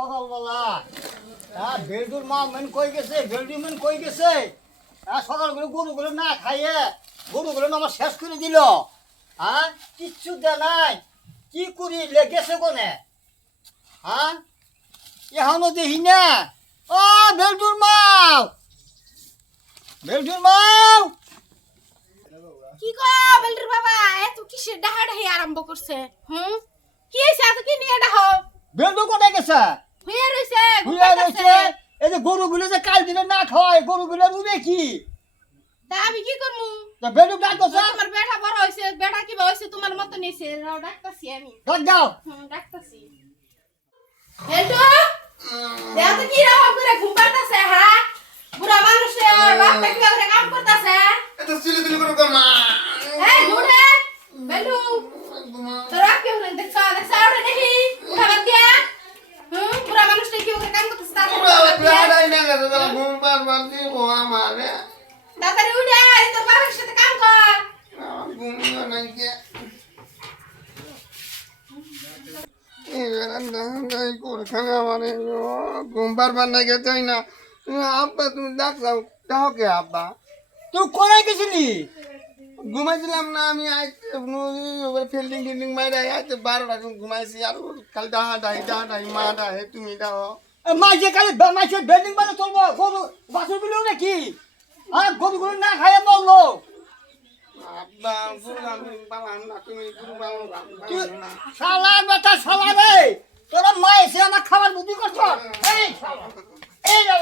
সকালবেলা বেলডুর মা মেন কই গেছে, বেলডুর মেন কই গেছে। সকালগুলো গরুগুলো না খাইয়ে গরুগুলো আমার শেষ করে দিল। কিচ্ছু দে নাই, কি করি লেগেছে কোনে। এখনো দেখি না। ও বেলডুর মাও, বেলডুর মাও। কি গো বেলডুর বাবা, এত কিসের ডাহাডাহি আরম্ভ করছে? কি হইছে? এত কি নিয়ে ডাহো? বেলডু কোথায় গেছে? হইয়া রইছে, ঘুরে রয়েছে। এই যে গরুগুলো যে কাল দিলে না খাওয়ায়, গরুগুলো রুবে কি? তা আমি কি করমু? বেলডু ডাক দোসা, তোমার বেটা বড় হইছে, বেটা কি হইছে তোমার মত নিছে, ডাকতাছি আমি। ডাক দাও। ডাকতাছি। বেলডু, দেও তো কি রকম করে ঘুম পাড়তাছে, হ্যাঁ? বুড়া মানুষের বাপটা কি করে কাম করতাছে? এটা সিলি দিলি করে কর মা। এই উঠে, বেলডু। তোরা কি হলো দেখছ? ওরে দেখি, উঠাবার দিয়া। বুড়া মানুষটা কি করে কাম করতাছে? প্রায় না গেছে তাহলে ঘুম পারবার দিব আমারে। তাড়াতাড়ি উঠে আয়, তোর বাবার সাথে কাম কর। ঘুমিও নাই কে। ঘুম পারবার নাই গে তাই না। আব্বা তুমি ডাকলাম, যাও কে আব্বা? তুই কোথায় গেছিলি? ঘুমাইছিলাম না আমি, ফিল্ডিং টিল্ডিং মাইরা আইতে 12টা ঘুমাইছি। আর কাল ডাহাই মা ডাহে তুমি ডাহ। মাঝে কালে মাঝে বিল্ডিং বানা চলবো, গরু বাছুর গুলো নাকি? গরুগুলো না খাইয়ে মরলো। আব্বা গুরু আমি পালাম না, তুমি গুরু পালাম না। শালা বেটা শালা রে, তোরা মা এসে আমার খাবার বুদ্ধি করছ। এই শালা, এই রে,